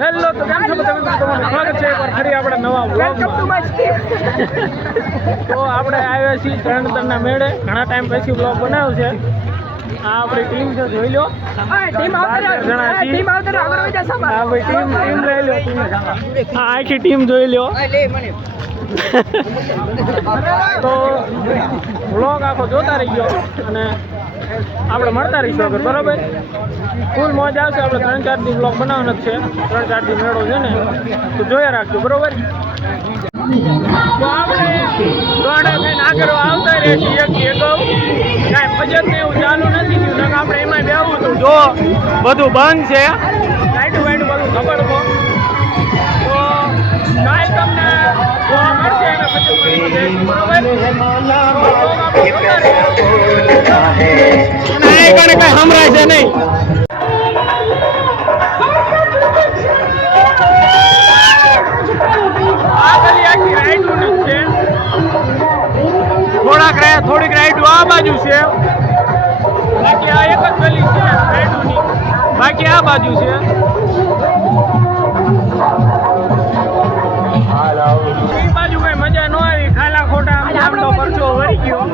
Hello તો કેમ છો બધા મિત્રો, તમારું સ્વાગત છે એકવાર ફરી આપણા નવા વ્લોગમાં. તો આપણે આવ્યા છીએ ત્રણના મેળે. ઘણા ટાઈમ પછી વ્લોગ બનાવ્યો છે. આ આપણી ટીમ છે, જોઈ લો. ટીમ લઈ લો. આખી ટીમ જોઈ લો. તો વ્લોગ આખો જોતા રહી ગયો અને આપણે મળતા રહીશું આગળ, બરાબર. ફૂલ મોજ આવશે. આપણે 3-4 દી બ્લોગ બનાવવાનો જ છે. 3-4 દી મેળો છે ને, તો જોયા રાખજો, બરોબર. તો આપણે દોડે થઈને આગળ આવતા રહે છીએ. કાંઈ બજેટ ને એવું ચાલુ નથી થયું. આપણે એમાં બેવું હતું. જો બધું બંધ છે, લાઈટું વાઈટું બધું ખબર તો કાલ તમને જોવા મળશે. એને પછી બરોબર કઈ સંભળાય છે નહીં. થોડીક રાઈડ આ બાજુ છે, બાકી આ એક જ ગલી છે રાઈડની, બાકી આ બાજુ છે. એ બાજુ કઈ મજા ન આવી. ખાલા ખોટા આમનો પરચો વળી ગયો,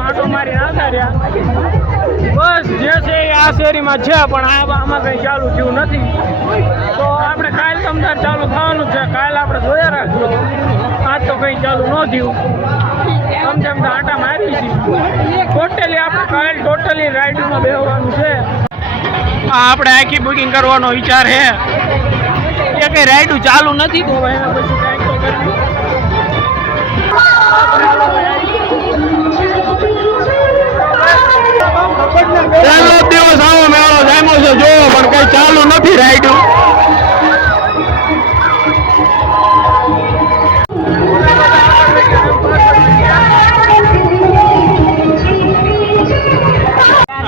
આટો મારી આવતા રહ્યા. બસ જે છે એ આ શેરીમાં છે, પણ આમાં કઈ ચાલુ થયું નથી. તો આપણે કાલ તમતાર ચાલુ થવાનું છે. કાલ આપણે જોયા રાખજો. આજ તો કઈ ચાલુ ન થયું. સમજામ તો આટા મારી છે. ટોટલી આપણે કાલ ટોટલી રાઈડમાં બેસવાનું છે. આપણે આખી બુકિંગ કરવાનો વિચાર છે. એ કઈ રાઈડ ચાલુ નથી, તો એના પછી કાંઈક તો કરવી. પહેલો દિવસ આવો મેળો જામ્યો છે, જોવો, પણ કઈ ચાલુ નથી રાઈડ.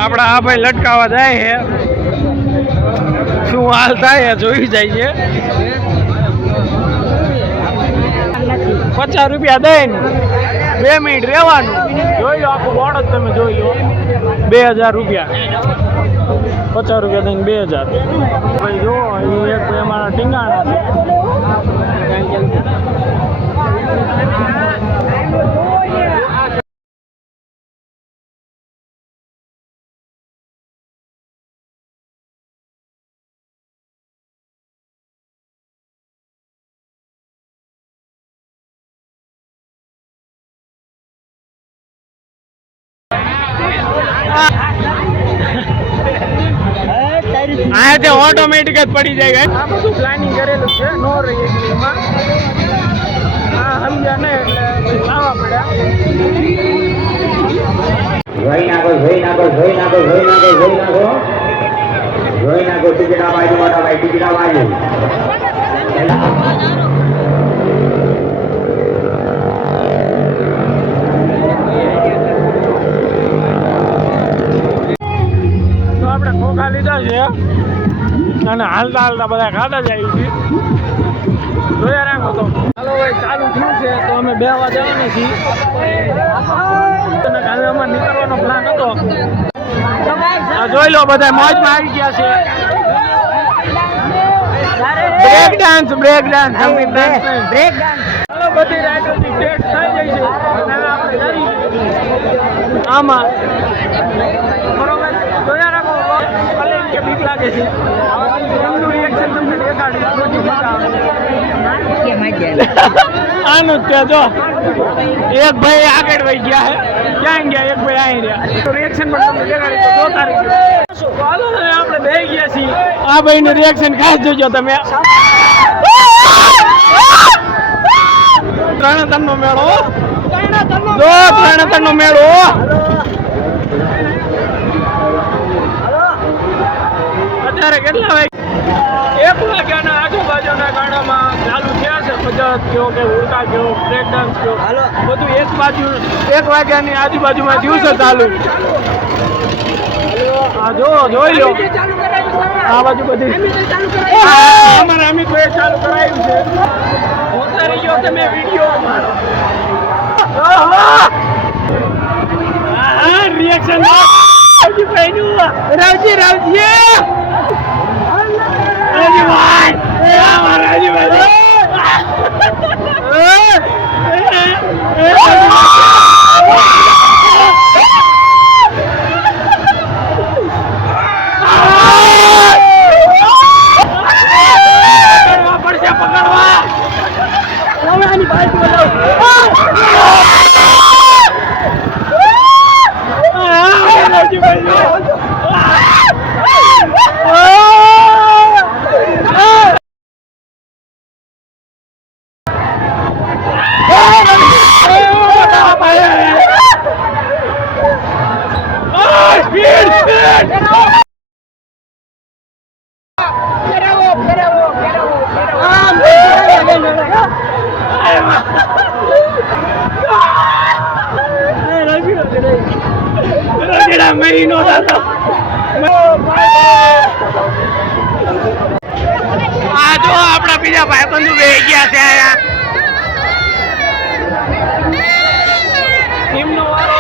આપડા આ ભાઈ લટકાવા જાય છે. શું હાલ થાય જોઈ જાય છે. 50 રૂપિયા દઈને 2 મિનિટ રહેવાનું. જોઈ લો, આખું બોર્ડ જ તમે જોઈ લો. 2000 રૂપિયા, 50 રૂપિયા દઈને 2000. ભાઈ જો એક અમારા ટીંગાણા છે. આ તે ઓટોમેટિક જ પડી જાય. આ બધું પ્લાનિંગ કરેલું છે, નો રહી એમાં. હા, સમજ્યા ને, એટલે લાવવા પડ્યા. જોઈ નાખો ટિકિટ આ બાજુ, મોટા ભાઈ ટિકિટ આ બાજુ. ખોખા લીધા છે અને હાલતા હાલતા બધા ખાતા જાય છે. જોયા રાખો. તો ચાલો ભાઈ, ચાલુ થયું છે. તો અમે 2 વાગ્યા છીએ. કાલે અમારે નીકળવાનો પ્લાન હતો. આ જોઈ લો, બધા મોજમાં આવી ગયા છે. Break dance. ચાલો, બધી રાઈડોની ટેસ્ટ થઈ જાય છે. આપણે આમાં બરોબર જોયા રાખો. કે બીક લાગે છે. એમનું રિએક્શન તમને દેખાડી. આનું જ જો એક ભાઈ આગળ વહી ગયા છે. ક્યાં ગયા? એક ભાઈ અહીં રહ્યા. તો રિએક્શન પણ તમને દેખાડી. તો જોતા રહીજો. ચાલો, આપણે બેસી ગયા છીએ. આ ભાઈનું રિએક્શન ખાસ જોજો તમે. ત્રણેતરનો મેળો. જો ત્રણેતરનો મેળો. અત્યારે કેટલા વાગ્યા? 1 વાગ્યાના આજુબાજુના ગાડામાં ચાલુ થયા છે. પજત કયો કે ઉડતા કયો, બ્રેક ડાન્સ કયો, બધું 1 વાગ્યાની આજુબાજુમાં થયું છે ચાલુ. હા, જોઈ લો. આ બાજુ બધી અમારા અમિતભાઈ ચાલુ કરાવ્યું છે. જોતા રહી ગયો તમે વિડીયો અમારો. રિએક્શન રાવજી ભાઈ નું. રાવજી ભાઈ જો આપણા બીજા ભાઈબંધુ બેસી ગયા છે આયા એમનો વારો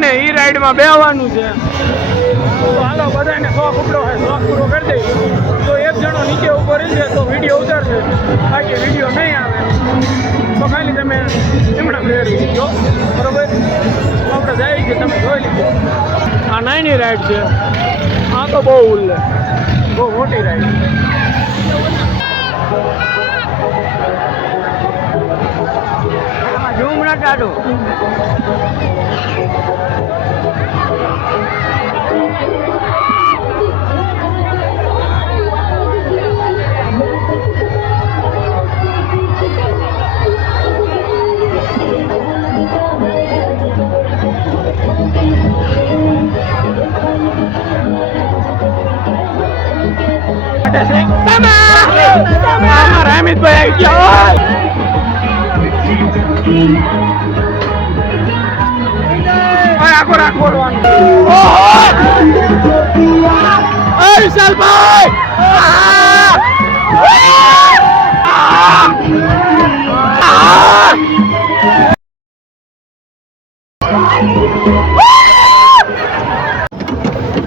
ને ઈ રાઈડમાં બેહવાનું છે તો હાલો બધાને શોખ ઉપડો હોય શોખ પૂરો કરી દઈએ તો એક જણો નીચે ઉભો રહેશે તો વિડીયો ઉતારશે બાકી વિડીયો નહીં આવે તો ખાલી તમે એમણા ફેરવી દીધો બરોબર આપણે જાય છે તમે જોઈ લીધો આ નાની રાઈડ છે આ તો બહુ ઉલ્લે બહુ મોટી રાઈડ ઝૂમણા ટાડો રામિતભાઈ આખો રાખવાનું વિશાલભાઈ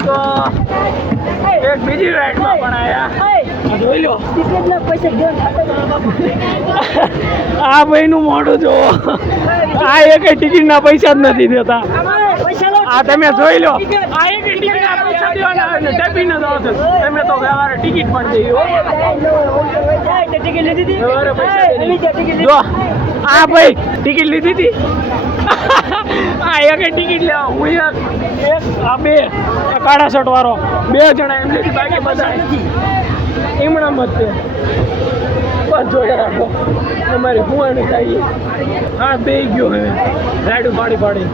તો એક બીજી રાઈડમાં પણ આયા જોઈ લો આ ભાઈ નું મોઢું જોવો આ એક ટિકિટ ના પૈસા જ નથી દેતા આ તમે જોઈ લો આ એક ટિકિટ ના પૈસા દેવાના ટેપી ન દો તમે તો વ્યવહારે ટિકિટ પણ દઈ જો આ ભાઈ ટિકિટ લીધી હતી આ એક ટિકિટ લેવા હું એક આ બે કાળા શર્ટ વાળો બે જણા એમ લીધી બાકી બધા એમણા મત છે બસ જોડે રાખો તમારે હુવાનું થાય હા બે ગયો હવે રાઈડું પાડી પાડી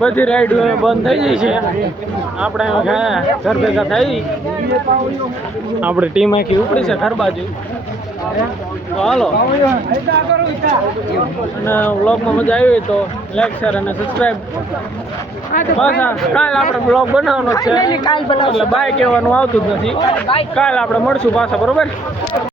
બધી રાઈડ બંધ થઈ જાય છે આપણે ઘર ભેગા થઈ આપણી ટીમ આખી ઉપડી છે ઘર બાજુ તો હાલો અને વ્લોગમાં મજા આવી તો લાઈક શેર અને સબસ્ક્રાઈબ પાછા કાલ આપણે બ્લોગ બનાવવાનો છે એટલે બાય કહેવાનું આવતું જ નથી કાલ આપણે મળશું પાછા બરોબર